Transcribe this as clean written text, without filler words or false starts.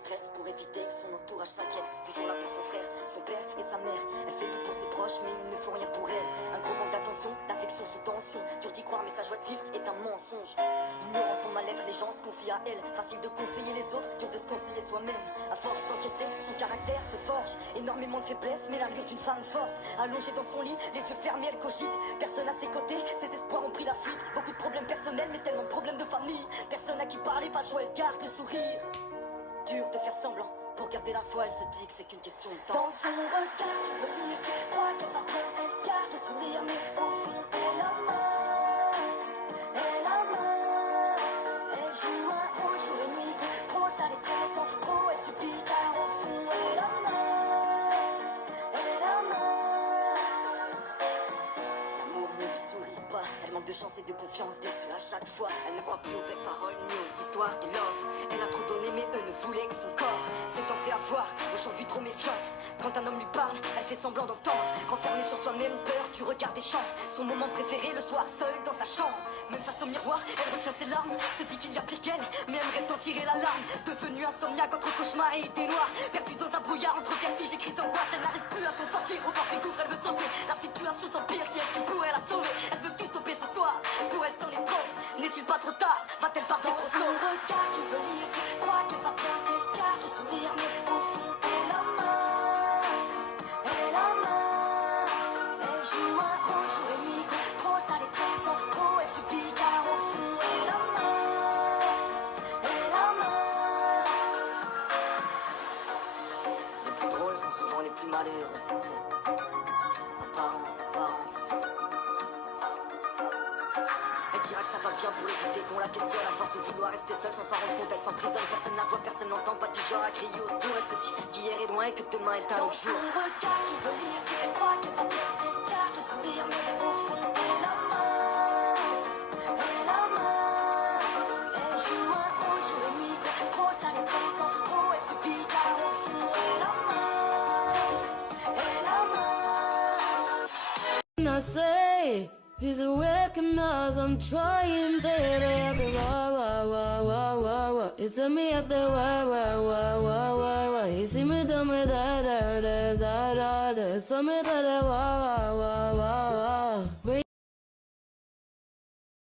détresse pour éviter que son entourage s'inquiète. Toujours là pour son frère, son père et sa mère. Elle fait tout pour ses proches mais ils ne font rien pour elle. Un gros manque d'attention, d'affection sous tension. Dur d'y croire mais sa joie de vivre est un mensonge. Ignorant son mal-être, les gens se confient à elle. Facile de conseiller les autres, dur de se conseiller soi-même. À force d'encaisser, son caractère se forge. Énormément de faiblesse mais l'allure d'une femme forte. Allongée dans son lit, les yeux fermés, elle cogite. Personne à ses côtés, ses espoirs ont pris la fuite. Beaucoup de problèmes personnels mais tellement de problèmes de famille. Personne à qui parler, pas le choix, elle garde le sourire. Dur de faire semblant, pour garder la foi, elle se dit que c'est qu'une question de temps. Dans son regard, tu veux dire, tu crois qu'elle va bien, elle garde le sourire, mais au fond, elle a mal. Elle a mal. Elle joue un rôle jour et nuit, contrôle sa détresse, en gros, elle subit, car au fond, elle a mal. Elle a mal. L'amour ne lui sourit pas, elle manque de chance et de confiance, déçue à chaque fois. Elle ne croit plus aux belles paroles ni aux histoires de love. Elle a trop donné mais eux ne voulaient que son corps. S'étant fait avoir, aujourd'hui trop méfiante. Quand un homme lui parle, elle fait semblant d'entendre. Renfermée sur soi-même, peur du regard des champs. Son moment préféré le soir, seule dans sa chambre. Même face au miroir, elle retient ses larmes. Se dit qu'il y a pire qu'elle, mais aimerait en tirer l'alarme. Devenue insomniaque entre cauchemar et idées noires. Perdue dans un brouillard entre vertige et crise d'angoisse. Elle n'arrive plus à s'en sortir, au bord du gouffre elle veut sauter. La situation s'empire, qui est-ce qui pourrait la sauver? Elle veut tout stopper ce soir, pour elle c'en est trop. N'est-il pas trop tard? Va-t-elle partir trop tôt? Regard, tu veux lire, tu crois qu'elle va bien, elle garde le sourire, mais au fond, elle a mal. Elle a mal. Elle joue un rôle jour et nuit, contrôle sa détresse, en gros, elle subit, car au fond, elle a mal. Elle a mal. Les plus drôles sont souvent les plus malheureux. Apparence, apparence. Elle dira que ça va bien pour éviter qu'on la questionne. À force de vouloir rester seule sans s'en rendre compte, elle s'emprisonne. Personne la voit, personne n'entend, pas du genre à crier au secours. Elle se dit qu'hier est loin et que demain est un autre jour. Dans son regard, tu veux lire, tu crois qu'elle va bien, elle garde le sourire, mais au fond, elle a mal. Elle a mal. Elle joue un rôle jour et nuit, contrôle sa détresse, en gros, elle subit, car au fond, elle a mal. Elle a mal. I say he's awake and as I'm trying baby wah wah wah wah wah wah. It's a me at the wah wah wah wah wah wah. You see me do me da da da da da da. So me da da wah wah wah wah wah.